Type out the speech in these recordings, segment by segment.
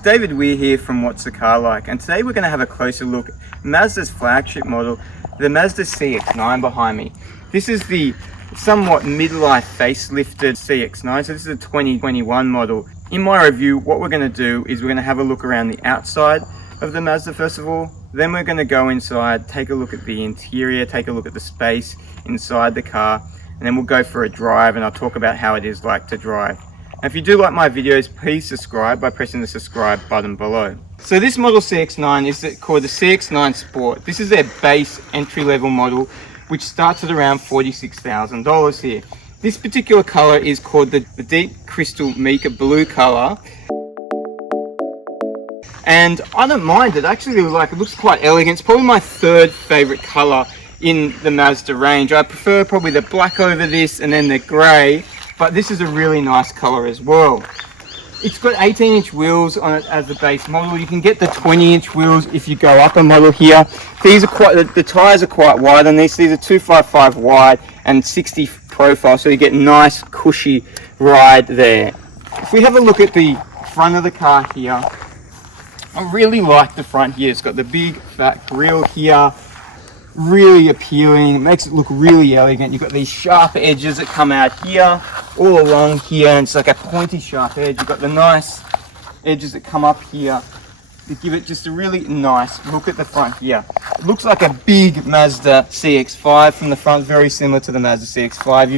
It's David Weir here from What's the Car Like, and today we're going to have a closer look at Mazda's flagship model, the Mazda CX-9 behind me. This is the somewhat midlife facelifted CX-9, so this is a 2021 model. In my review, what we're going to do is we're going to have a look around the outside of the Mazda first of all, then we're going to go inside, take a look at the interior, take a look at the space inside the car, and then we'll go for a drive and I'll talk about how it is like to drive. And if you do like my videos, please subscribe by pressing the subscribe button below. So this model CX-9 is called the CX-9 Sport. This is their base entry-level model, which starts at around $46,000 here. This particular color is called the Deep Crystal Mica Blue color. And I don't mind it, actually it looks quite elegant. It's probably my third favorite color in the Mazda range. I prefer probably the black over this and then the gray, but this is a really nice color as well. It's got 18-inch wheels on it as the base model. You can get the 20-inch wheels if you go up a model here. These are the tires are quite wide on these. These are 255 wide and 60 profile, so you get nice cushy ride there. If we have a look at the front of the car here, I really like the front here. It's got the big fat grille here, really appealing. It makes it look really elegant. You've got these sharp edges that come out here, all along here, and it's like a pointy sharp edge. You've got the nice edges that come up here to give it just a really nice look at the front here. It looks like a big Mazda CX-5 from the front, very similar to the Mazda CX-5.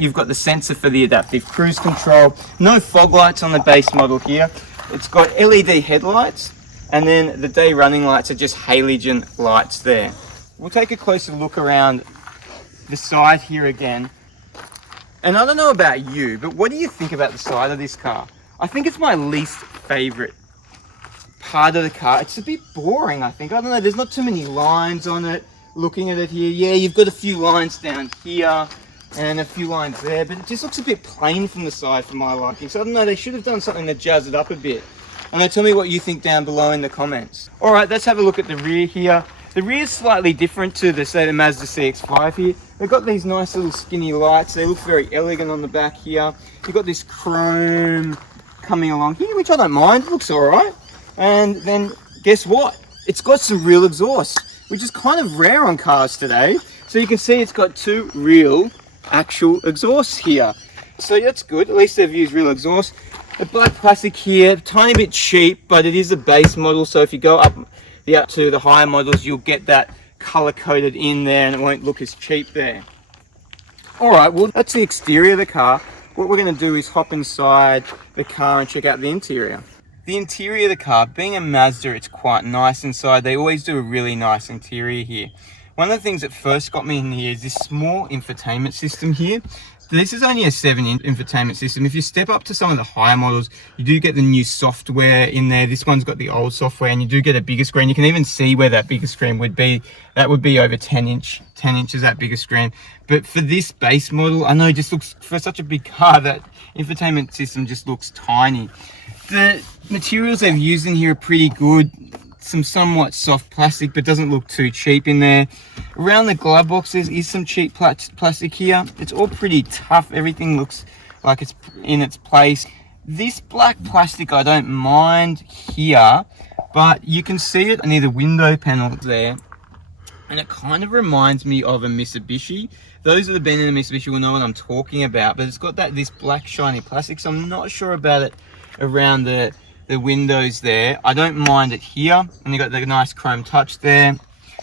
You've got the sensor for the adaptive cruise control. No fog lights on the base model here. It's got LED headlights, and then the day running lights are just halogen lights there. We'll take a closer look around the side here again. And I don't know about you, but what do you think about the side of this car? I think it's my least favorite part of the car. It's a bit boring, I think. I don't know, there's not too many lines on it. Looking at it here, yeah, you've got a few lines down here and a few lines there, but it just looks a bit plain from the side for my liking. So I don't know, they should have done something to jazz it up a bit. And tell me what you think down below in the comments. All right, let's have a look at the rear here. The rear is slightly different to the Mazda CX-5 here. They've got these nice little skinny lights. They look very elegant on the back here. You've got this chrome coming along here, which I don't mind. It looks all right. And then guess what? It's got some real exhaust, which is kind of rare on cars today. So you can see it's got two real actual exhausts here. So that's good. At least they've used real exhaust. The black plastic here, tiny bit cheap, but it is a base model, so if you go up to the higher models, you'll get that color coded in there and it won't look as cheap there. All right, well, that's the exterior of the car. What we're going to do is hop inside the car and check out the interior. The interior of the car, being a Mazda, it's quite nice inside. They always do a really nice interior here. One of the things that first got me in here is this small infotainment system here. This is only a 7-inch infotainment system. If you step up to some of the higher models, you do get the new software in there. This one's got the old software, and you do get a bigger screen. You can even see where that bigger screen would be. That would be over 10 inches, that bigger screen. But for this base model, I know it just looks, for such a big car, that infotainment system just looks tiny. The materials they've used in here are pretty good. Some somewhat soft plastic, but doesn't look too cheap in there. Around the glove box there is some cheap plastic here. It's all pretty tough. Everything looks like it's in its place. This black plastic I don't mind here, but you can see it near the window panel there, and it kind of reminds me of a Mitsubishi. Those that have been in a Mitsubishi will know what I'm talking about, but it's got this black shiny plastic, so I'm not sure about it around the windows there. I don't mind it here, and you got the nice chrome touch there.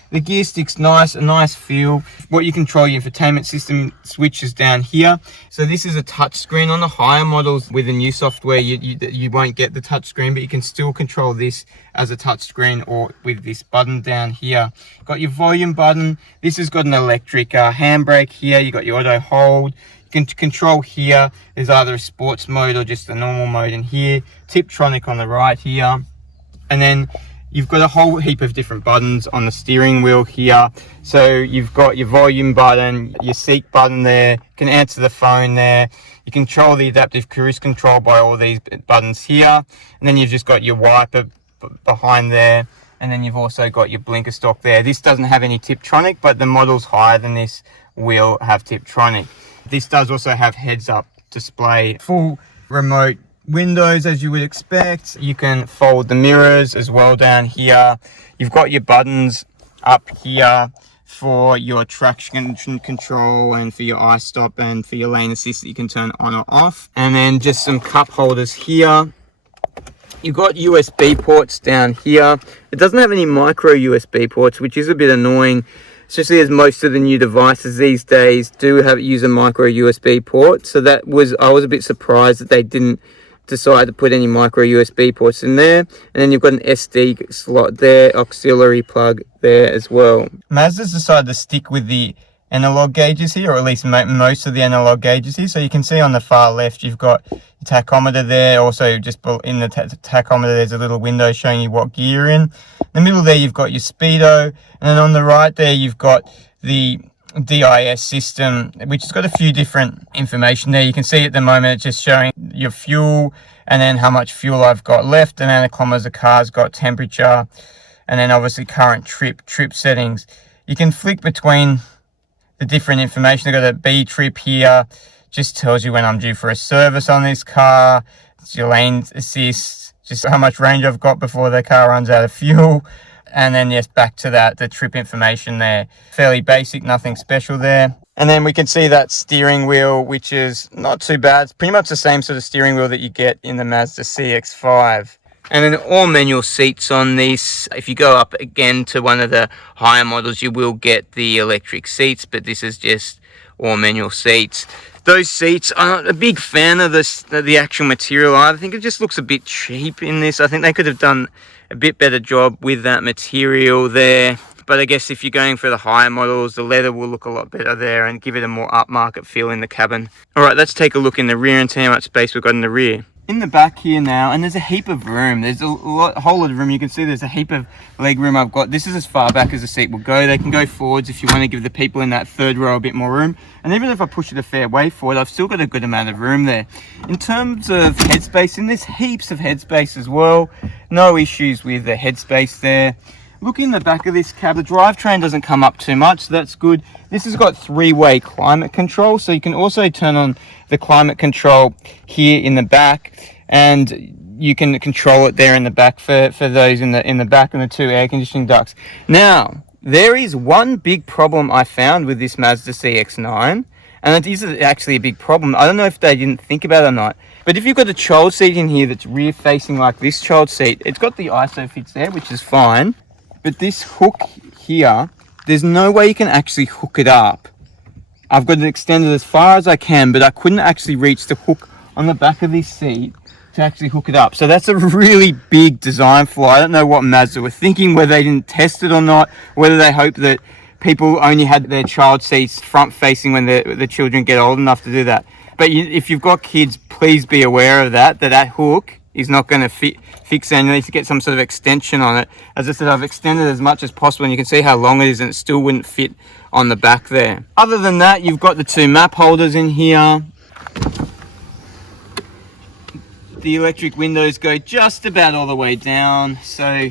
The gear stick's nice, a nice feel. What you control your infotainment system switches down here. So this is a touch screen. On the higher models with the new software, you won't get the touch screen, but you can still control this as a touch screen or with this button down here. Got your volume button. This has got an electric handbrake here. You got your auto hold. You can control here. There's either a sports mode or just a normal mode in here. Tiptronic on the right here. And then you've got a whole heap of different buttons on the steering wheel here. So you've got your volume button, your seat button there. You can answer the phone there. You control the adaptive cruise control by all these buttons here. And then you've just got your wiper behind there. And then you've also got your blinker stalk there. This doesn't have any Tiptronic, but the models higher than this will have Tiptronic. This does also have heads-up display, full remote windows as you would expect. You can fold the mirrors as well down here. You've got your buttons up here for your traction control and for your i-stop and for your lane assist that you can turn on or off. And then just some cup holders here. You've got USB ports down here. It doesn't have any micro USB ports, which is a bit annoying, especially as most of the new devices these days do use a micro USB port. So I was a bit surprised that they didn't decide to put any micro USB ports in there. And then you've got an SD slot there, auxiliary plug there as well. Mazda's decided to stick with the analog gauges here, or at least most of the analog gauges here. So you can see on the far left you've got your tachometer there. Also just in the tachometer there's a little window showing you what gear you're in. In the middle there you've got your speedo, and then on the right there you've got the DIS system, which has got a few different information there. You can see at the moment it's just showing your fuel, and then how much fuel I've got left, and then the kilometers the car's got, temperature, and then obviously current trip settings. You can flick between the different information. I've got a B trip here, just tells you when I'm due for a service on this car. It's your lane assist, just how much range I've got before the car runs out of fuel. And then yes, back to the trip information there. Fairly basic, nothing special there. And then we can see that steering wheel, which is not too bad. It's pretty much the same sort of steering wheel that you get in the Mazda CX-9. And then all manual seats on this. If you go up again to one of the higher models, you will get the electric seats, but this is just all manual seats. Those seats, I'm not a big fan of the actual material. I think it just looks a bit cheap in this. I think they could have done a bit better job with that material there. But I guess if you're going for the higher models, the leather will look a lot better there and give it a more upmarket feel in the cabin. All right, let's take a look in the rear and see how much space we've got in the rear. In the back here now, and there's a heap of room. There's a whole lot of room. You can see there's a heap of leg room I've got. This is as far back as the seat will go. They can go forwards if you want to give the people in that third row a bit more room. And even if I push it a fair way forward, I've still got a good amount of room there. In terms of headspace, and there's heaps of headspace as well. No issues with the headspace there. Look in the back of this cab. The drivetrain doesn't come up too much, so that's good. This has got three-way climate control, so you can also turn on the climate control here in the back, and you can control it there in the back for those in the back, and the two air conditioning ducts. Now, there is one big problem I found with this Mazda CX-9, and it is actually a big problem. I don't know if they didn't think about it or not, but if you've got a child seat in here that's rear facing like this child seat, it's got the ISOFIX there, which is fine. But this hook here, there's no way you can actually hook it up. I've got it extended as far as I can, but I couldn't actually reach the hook on the back of this seat to actually hook it up. So that's a really big design flaw. I don't know what Mazda were thinking, whether they didn't test it or not, whether they hoped that people only had their child seats front facing when the children get old enough to do that. But if you've got kids, please be aware of that hook is not going to fix it, and you need to get some sort of extension on it. As I said, I've extended as much as possible, and you can see how long it is, and it still wouldn't fit on the back there. Other than that, you've got the two map holders in here. The electric windows go just about all the way down, so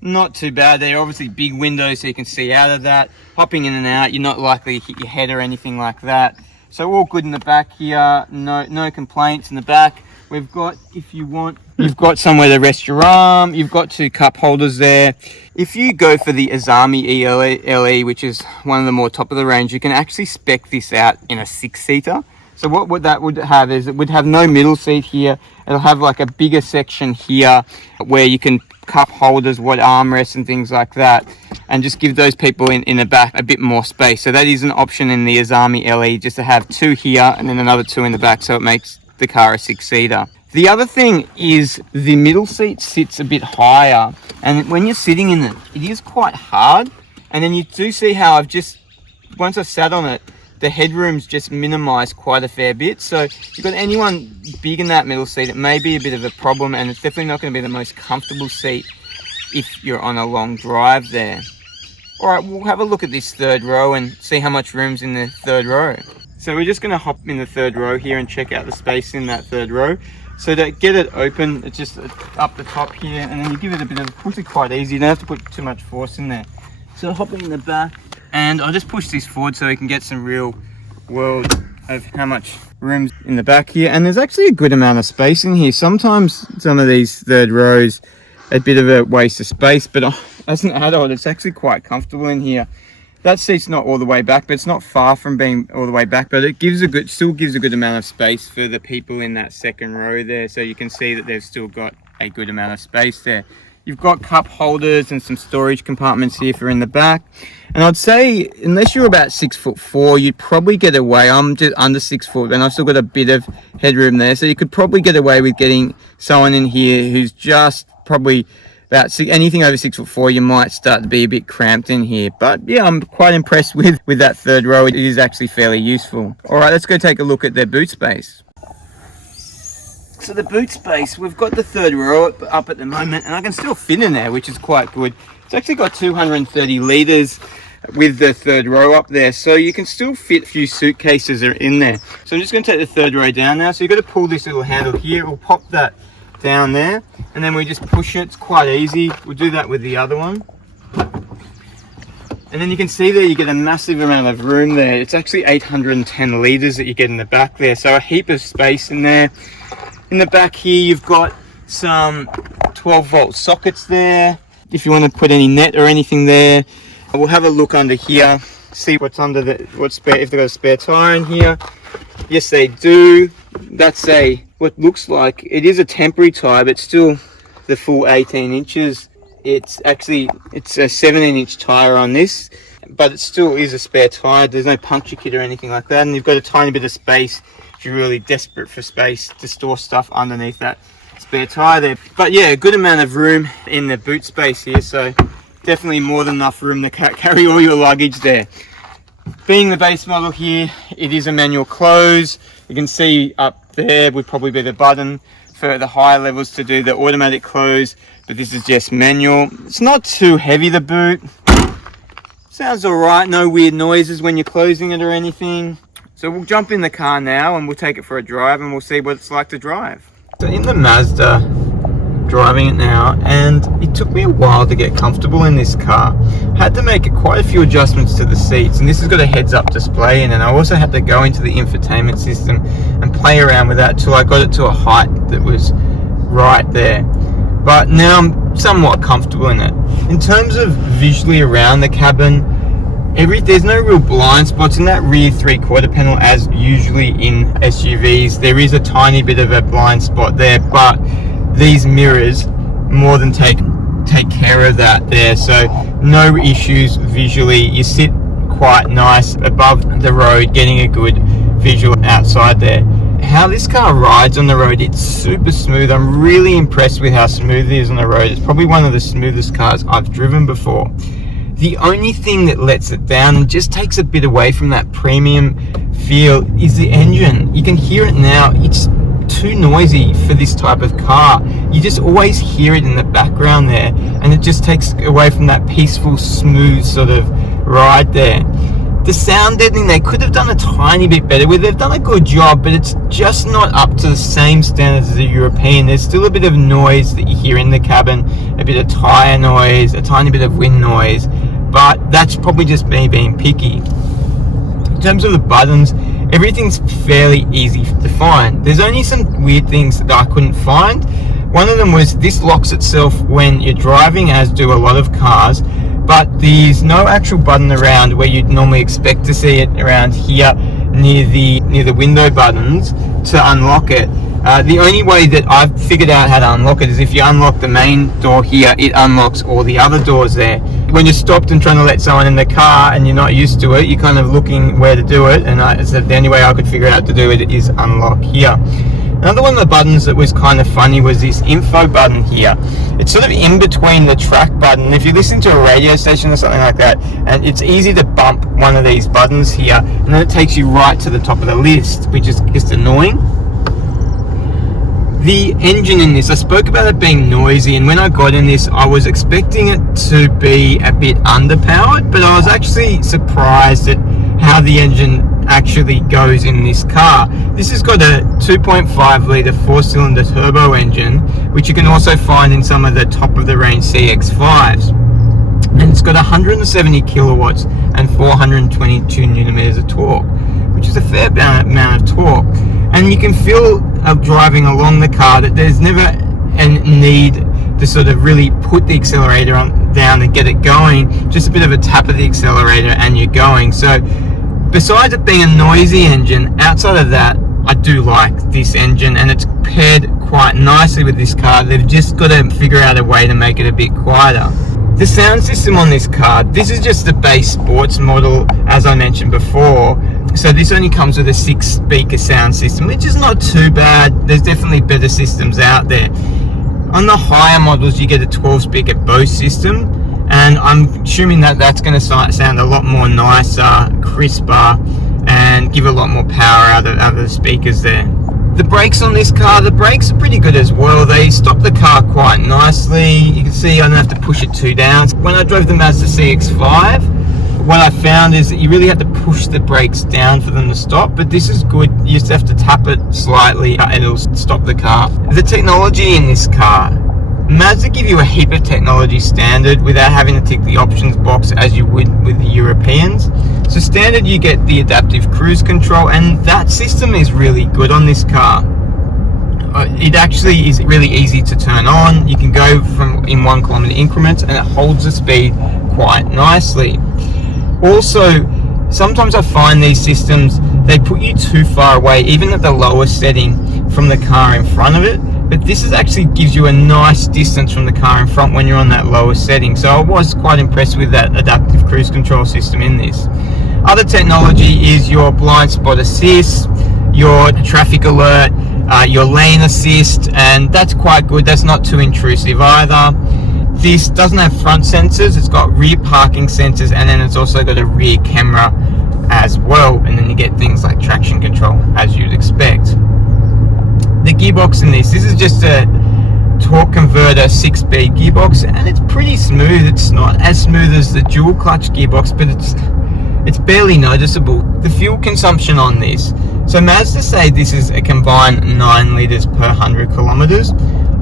not too bad. They're obviously big windows, so you can see out of that. Hopping in and out, you're not likely to hit your head or anything like that. So all good in the back here, no complaints in the back. We've got, if you want, you've got somewhere to rest your arm. You've got two cup holders there. If you go for the Azami ELE, which is one of the more top of the range, you can actually spec this out in a 6-seater. So what that would have is it would have no middle seat here. It'll have like a bigger section here where you can cup holders, armrests and things like that, and just give those people in the back a bit more space. So that is an option in the Azami LE, just to have two here and then another two in the back, so it makes the car a 6-seater. The other thing is the middle seat sits a bit higher, and when you're sitting in it, it is quite hard. And then you do see how once I've sat on it, the headroom's just minimized quite a fair bit. So if you've got anyone big in that middle seat, it may be a bit of a problem, and it's definitely not going to be the most comfortable seat if you're on a long drive there. All right, we'll have a look at this third row and see how much room's in the third row. So we're just going to hop in the third row here and check out the space in that third row. So to get it open, it's just up the top here, and then you give it a bit of a push. It's quite easy. You don't have to put too much force in there. So hopping in the back, and I'll just push this forward so we can get some real world of how much room's in the back here, and there's actually a good amount of space in here. Sometimes some of these third rows a bit of a waste of space, but as an adult it's actually quite comfortable in here. That seat's not all the way back, but it's not far from being all the way back, but it still gives a good amount of space for the people in that second row there. So you can see that they've still got a good amount of space there. You've got cup holders and some storage compartments here for in the back. And I'd say, unless you're about 6'4", you'd probably get away. I'm just under 6 foot, and I've still got a bit of headroom there. So you could probably get away with getting someone in here who's just probably about anything over 6'4", you might start to be a bit cramped in here. But yeah, I'm quite impressed with that third row. It is actually fairly useful. All right, let's go take a look at their boot space. So the boot space, we've got the third row up at the moment, and I can still fit in there, which is quite good. It's actually got 230 litres with the third row up there, so you can still fit a few suitcases in there. So I'm just going to take the third row down now. So you've got to pull this little handle here. We'll pop that down there, and then we just push it. It's quite easy. We'll do that with the other one. And then you can see there you get a massive amount of room there. It's actually 810 litres that you get in the back there, so a heap of space in there. In the back here you've got some 12-volt sockets there if you want to put any net or anything there. We'll have a look under here, see what's under if they've got a spare tire in here. Yes, they do. That's what looks like, it is a temporary tire, but still the full 18 inches. It's a 17-inch tire on this, but it still is a spare tire. There's no puncture kit or anything like that, and you've got a tiny bit of space if you're really desperate for space to store stuff underneath that spare tire there. But yeah, a good amount of room in the boot space here, so definitely more than enough room to carry all your luggage there. Being the base model here, it is a manual close. You can see up there would probably be the button for the higher levels to do the automatic close, but this is just manual. It's not too heavy, the boot. Sounds alright, no weird noises when you're closing it or anything. So we'll jump in the car now and we'll take it for a drive and we'll see what it's like to drive. So in the Mazda, driving it now, and it took me a while to get comfortable in this car. Had to make quite a few adjustments to the seats, and this has got a heads-up display in, and I also had to go into the infotainment system and play around with that till I got it to a height that was right there. But now I'm somewhat comfortable in it. In terms of visually around the cabin, there's no real blind spots in that rear 3/4 panel as usually in SUVs. There is a tiny bit of a blind spot there, but these mirrors more than take care of that there, so no issues visually. You sit quite nice above the road, getting a good visual outside there. How this car rides on the road, it's super smooth. I'm really impressed with how smooth it is on the road. It's probably one of the smoothest cars I've driven before. The only thing that lets it down and just takes a bit away from that premium feel is the engine. You can hear it now. It's too noisy for this type of car. You just always hear it in the background there, and it just takes away from that peaceful, smooth sort of ride there. The sound deadening, they could have done a tiny bit better with. They've done a good job, but it's just not up to the same standards as a European. There's still a bit of noise that you hear in the cabin, a bit of tire noise, a tiny bit of wind noise, but that's probably just me being picky. In terms of the buttons, everything's fairly easy to find. There's only some weird things that I couldn't find. One of them was this locks itself when you're driving, as do a lot of cars, but there's no actual button around where you'd normally expect to see it around here near the window buttons to unlock it. The only way that I've figured out how to unlock it is if you unlock the main door here, it unlocks all the other doors there. When you're stopped and trying to let someone in the car and you're not used to it, you're kind of looking where to do it, and I said the only way I could figure out to do it is unlock here. Another one of the buttons that was kind of funny was this info button here. It's sort of in between the track button. If you listen to a radio station or something like that, and it's easy to bump one of these buttons here, and then it takes you right to the top of the list, which is just annoying. The engine in this, I spoke about it being noisy, and when I got in this, I was expecting it to be a bit underpowered, but I was actually surprised at how the engine actually goes in this car. This has got a 2.5 litre 4-cylinder turbo engine, which you can also find in some of the top of the range CX-5s. And it's got 170 kilowatts and 422 newton meters of torque, which is a fair amount of torque. And you can feel driving along the car that there's never a need to sort of really put the accelerator down and get it going. Just a bit of a tap of the accelerator and you're going. So besides it being a noisy engine, outside of that, I do like this engine, and it's paired quite nicely with this car. They've just got to figure out a way to make it a bit quieter. The sound system on this car, this is just the base sports model, as I mentioned before. So this only comes with a 6-speaker sound system, which is not too bad. There's definitely better systems out there. On the higher models, you get a 12-speaker Bose system, and I'm assuming that that's going to sound a lot more nicer, crisper, and give a lot more power out of the speakers there. The brakes on this car, the brakes are pretty good as well. They stop the car quite nicely. You can see I don't have to push it too down. When I drove the Mazda CX-9, what I found is that you really have to push the brakes down for them to stop, but this is good. You just have to tap it slightly and it'll stop the car. The technology in this car, Mazda give you a heap of technology standard without having to tick the options box as you would with the Europeans. So standard, you get the adaptive cruise control, and that system is really good on this car. It actually is really easy to turn on. You can go in 1 kilometer increments and it holds the speed quite nicely. Also, sometimes I find these systems, they put you too far away, even at the lowest setting, from the car in front of it. But this actually gives you a nice distance from the car in front when you're on that lowest setting. So I was quite impressed with that adaptive cruise control system in this. Other technology is your blind spot assist, your traffic alert, your lane assist, and that's quite good. That's not too intrusive either. This doesn't have front sensors, it's got rear parking sensors, and then it's also got a rear camera as well. And then you get things like traction control, as you'd expect. The gearbox in this is just a torque converter 6-speed gearbox, and it's pretty smooth. It's not as smooth as the dual clutch gearbox, but it's barely noticeable. The fuel consumption on this, so Mazda say this is a combined 9 litres per 100 kilometers.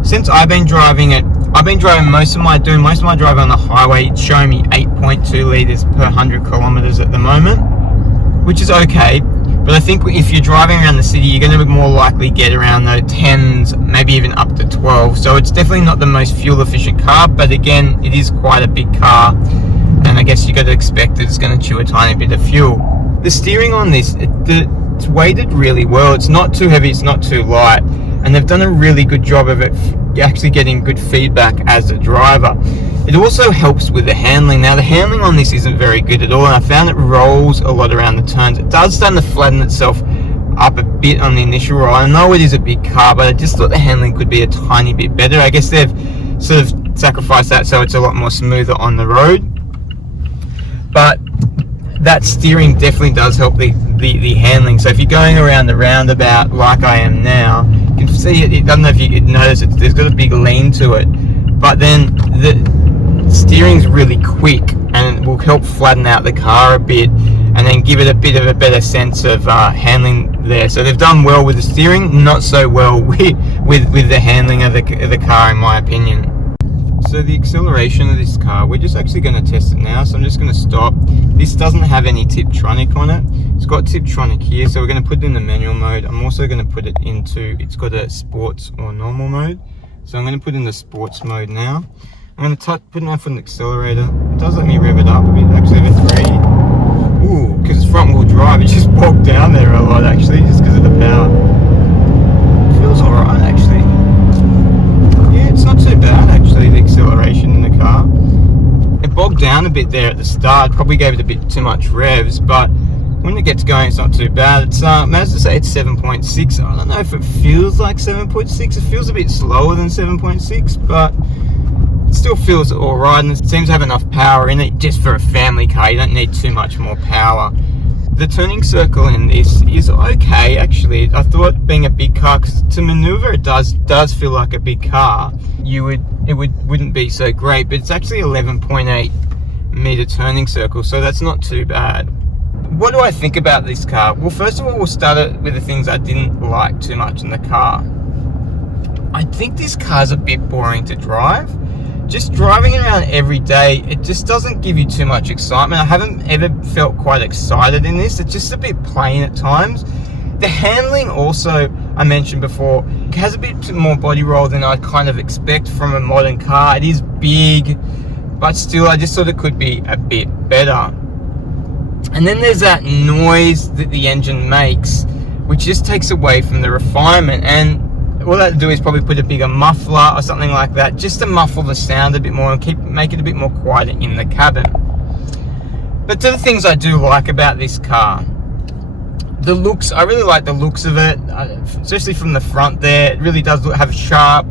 Since I've been driving it, I've been driving most of my driving on the highway. It's showing me 8.2 litres per 100 kilometers at the moment, which is okay. But I think if you're driving around the city, you're going to more likely get around the 10s, maybe even up to 12. So it's definitely not the most fuel efficient car, but again, it is quite a big car. And I guess you got to expect that it's going to chew a tiny bit of fuel. The steering on this, it's weighted really well. It's not too heavy, it's not too light. And they've done a really good job of it actually getting good feedback as a driver. It also helps with the handling. Now the handling on this isn't very good at all, and I found it rolls a lot around the turns. It does start to flatten itself up a bit on the initial roll. I know it is a big car, but I just thought the handling could be a tiny bit better. I guess they've sort of sacrificed that so it's a lot more smoother on the road. But that steering definitely does help the handling. So if you're going around the roundabout like I am now, you can see it. I don't know if you can notice it. There's got a big lean to it, but then the steering's really quick and it will help flatten out the car a bit, and then give it a bit of a better sense of handling there. So they've done well with the steering, not so well with the handling of the car, in my opinion. So the acceleration of this car, we're just actually going to test it now. So I'm just going to stop. This doesn't have any Tiptronic on it. It's got Tiptronic here, so we're going to put it in the manual mode. I'm also going to put it into, it's got a sports or normal mode. So I'm going to put in the sports mode now. I'm going to put my foot on the accelerator. It does let me rev it up a bit, actually, if it's 3. Ooh, because it's front wheel drive, it just bogged down there a lot, actually, just because of the power. It feels alright, actually. Yeah, it's not too bad, actually, the acceleration in the car. It bogged down a bit there at the start, probably gave it a bit too much revs, but when it gets going, it's not too bad. It's Mazda say it's 7.6. I don't know if it feels like 7.6. It feels a bit slower than 7.6, but it still feels alright, and it seems to have enough power in it just for a family car. You don't need too much more power. The turning circle in this is okay, actually. I thought being a big car, because to maneuver it does feel like a big car, it wouldn't be so great, but it's actually 11.8 meter turning circle, so that's not too bad. What do I think about this car? Well, first of all, we'll start it with the things I didn't like too much in the car. I think this car's a bit boring to drive. just driving around every day, it just doesn't give you too much excitement. I haven't ever felt quite excited in this. It's just a bit plain at times. The handling also, I mentioned before, has a bit more body roll than I kind of expect from a modern car. It is big, but still I just thought it could be a bit better. And then there's that noise that the engine makes, which just takes away from the refinement, and all that to do is probably put a bigger muffler or something like that, just to muffle the sound a bit more and make it a bit more quieter in the cabin. But to the things I do like about this car, the looks, I really like the looks of it, especially from the front there. It really does have sharp,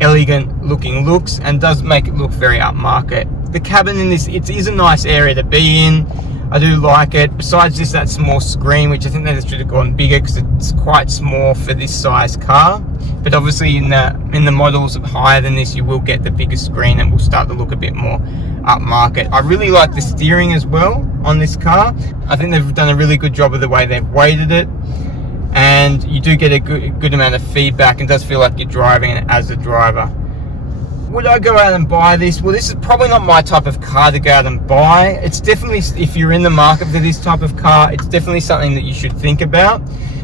elegant looking looks and does make it look very upmarket. The cabin in this, it is a nice area to be in. I do like it. Besides just that small screen, which I think they should have gone bigger because it's quite small for this size car. But obviously in the models higher than this, you will get the bigger screen and will start to look a bit more upmarket. I really like the steering as well on this car. I think they've done a really good job of the way they've weighted it, and you do get a good amount of feedback, and it does feel like you're driving it as a driver. Would I go out and buy this? Well, this is probably not my type of car to go out and buy. It's definitely, if you're in the market for this type of car, it's definitely something that you should think about.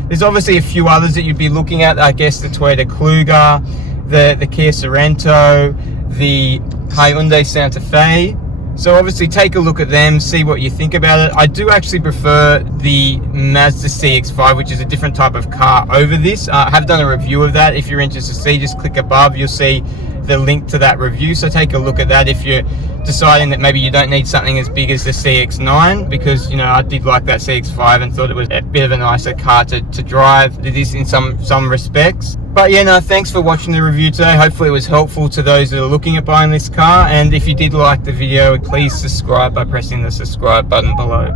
There's obviously a few others that you'd be looking at. I guess the Toyota Kluger, the Kia Sorento, the Hyundai Santa Fe. So obviously take a look at them, see what you think about it. I do actually prefer the Mazda CX-9, which is a different type of car, over this. I have done a review of that. If you're interested to see, just click above. You'll see the link to that review. So take a look at that if you're deciding that maybe you don't need something as big as the CX-9, because, you know, I did like that CX-5 and thought it was a bit of a nicer car to drive. It is in some respects. But yeah, no, thanks for watching the review today. Hopefully it was helpful to those that are looking at buying this car. And if you did like the video, please subscribe by pressing the subscribe button below.